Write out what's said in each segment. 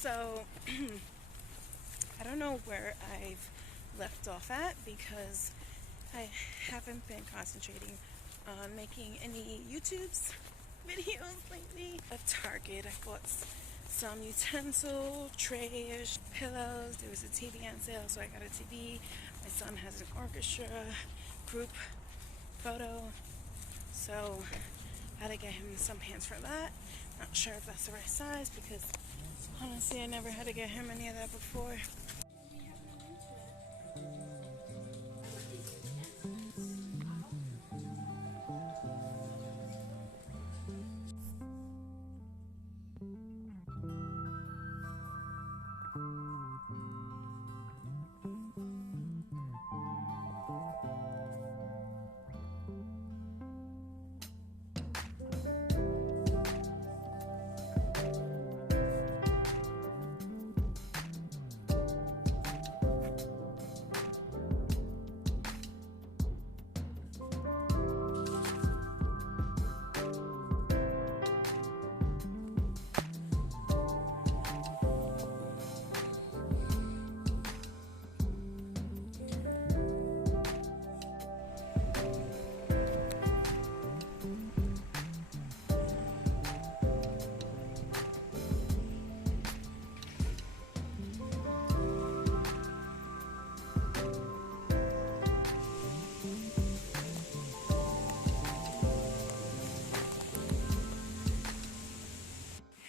So, I don't know where I've left off at because I haven't been concentrating on making any YouTube's videos lately. At Target, I bought some utensil, trays, pillows. There was a TV on sale, so I got a TV. My son has an orchestra group photo, so I had to get him some pants for that. Not sure if that's the right size because honestly I never had to get him any of that before.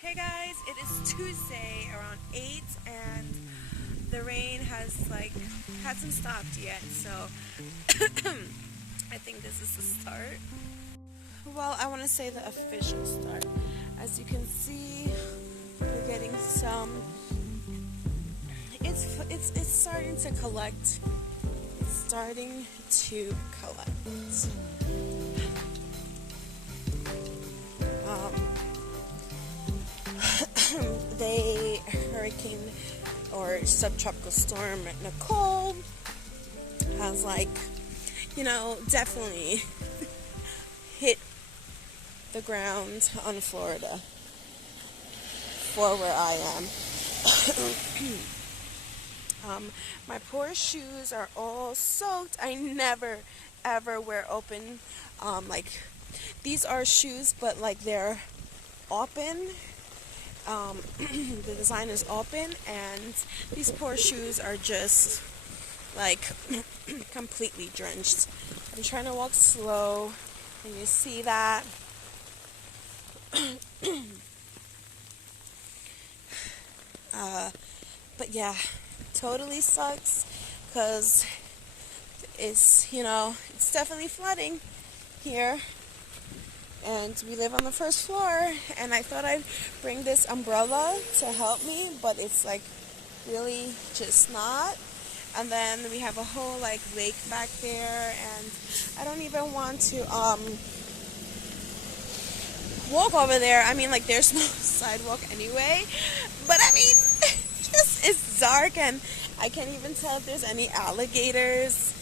Hey guys, it is Tuesday around 8 and the rain hasn't stopped yet, so I think this is the start. Well, I want to say the official start. As you can see, we're getting some, it's starting to collect. It's starting to collect. The hurricane or subtropical storm Nicole has definitely hit the ground on Florida for where I am. My poor shoes are all soaked. I never ever wear open, these are shoes, but they're open. The design is open, and these poor shoes are just completely drenched. I'm trying to walk slow, and you see that. But yeah, totally sucks because it's definitely flooding here. And we live on the first floor, and I thought I'd bring this umbrella to help me, but it's really just not. And then we have a whole lake back there, and I don't even want to walk over there. I mean, there's no sidewalk anyway, but I mean, it's dark, and I can't even tell if there's any alligators.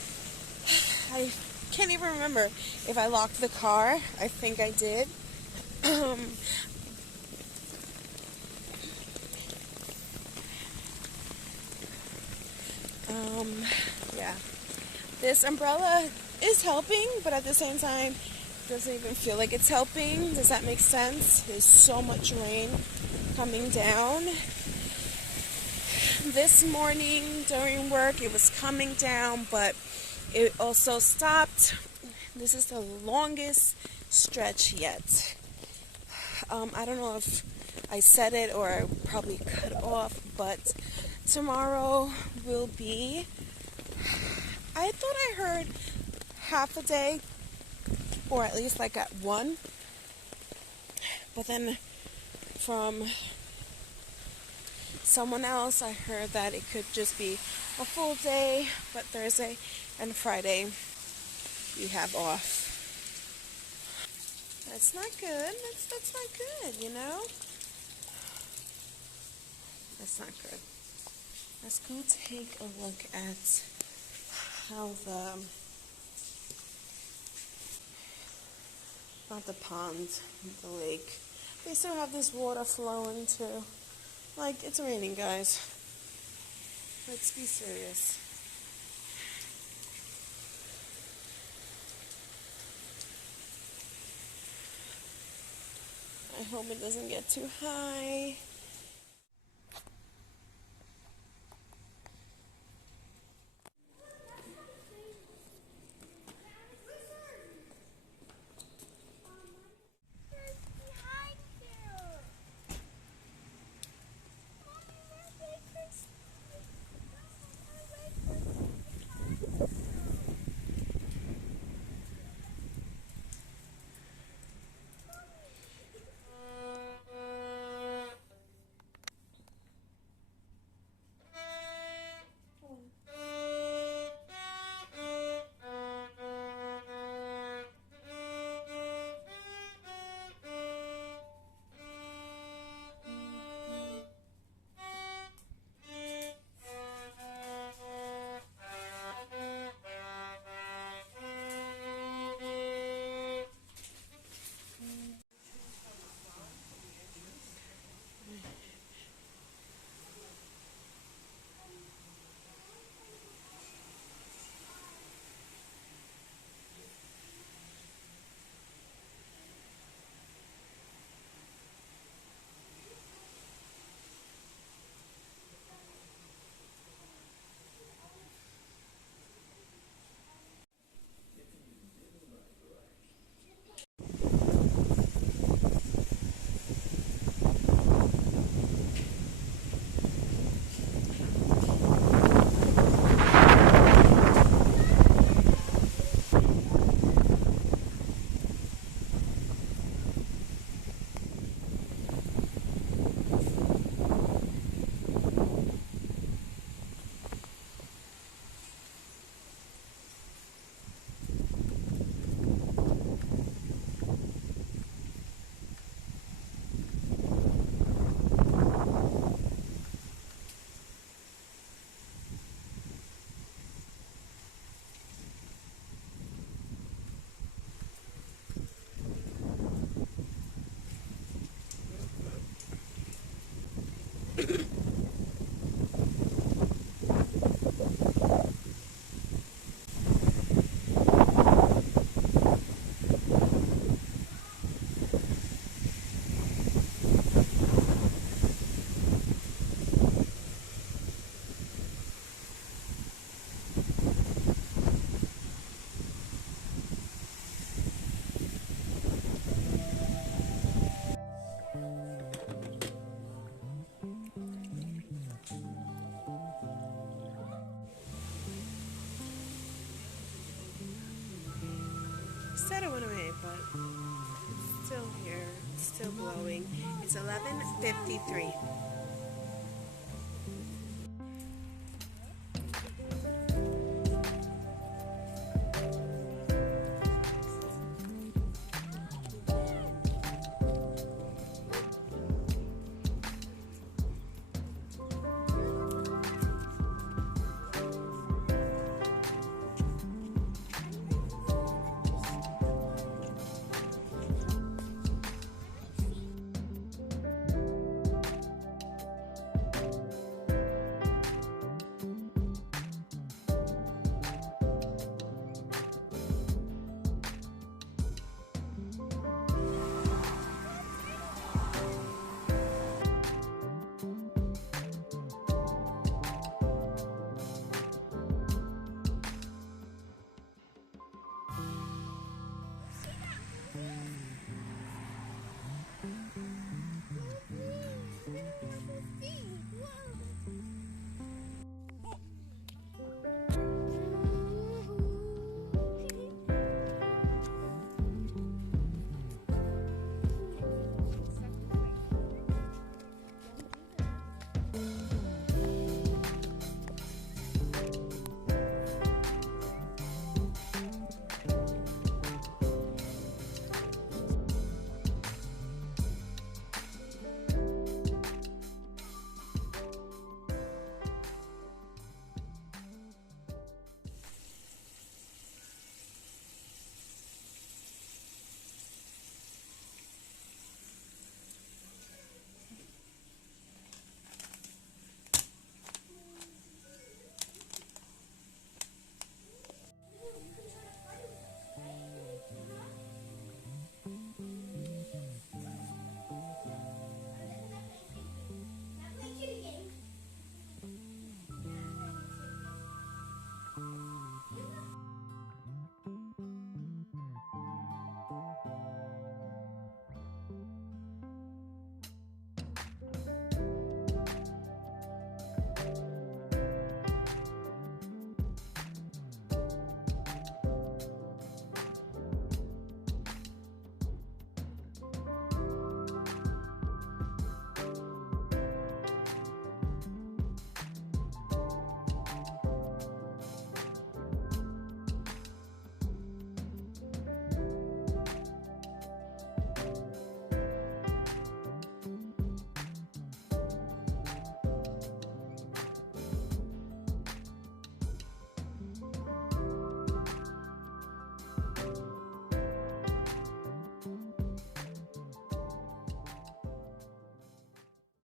I can't even remember if I locked the car. I think I did. Yeah. This umbrella is helping, but at the same time, it doesn't even feel like it's helping. Does that make sense? There's so much rain coming down. This morning during work, it was coming down, but it also stopped. This is the longest stretch yet. I don't know if I said it or I probably cut off, but tomorrow will be, I thought I heard half a day, or at least at 1. But then from someone else, I heard that it could just be a full day, but Thursday and Friday we have off. That's not good. That's not good, That's not good. Let's go take a look at how not the pond, the lake. They still have this water flowing too. Like, it's raining, guys. Let's be serious. I hope it doesn't get too high. Said it went away, but it's still here. It's still blowing. It's 11:53.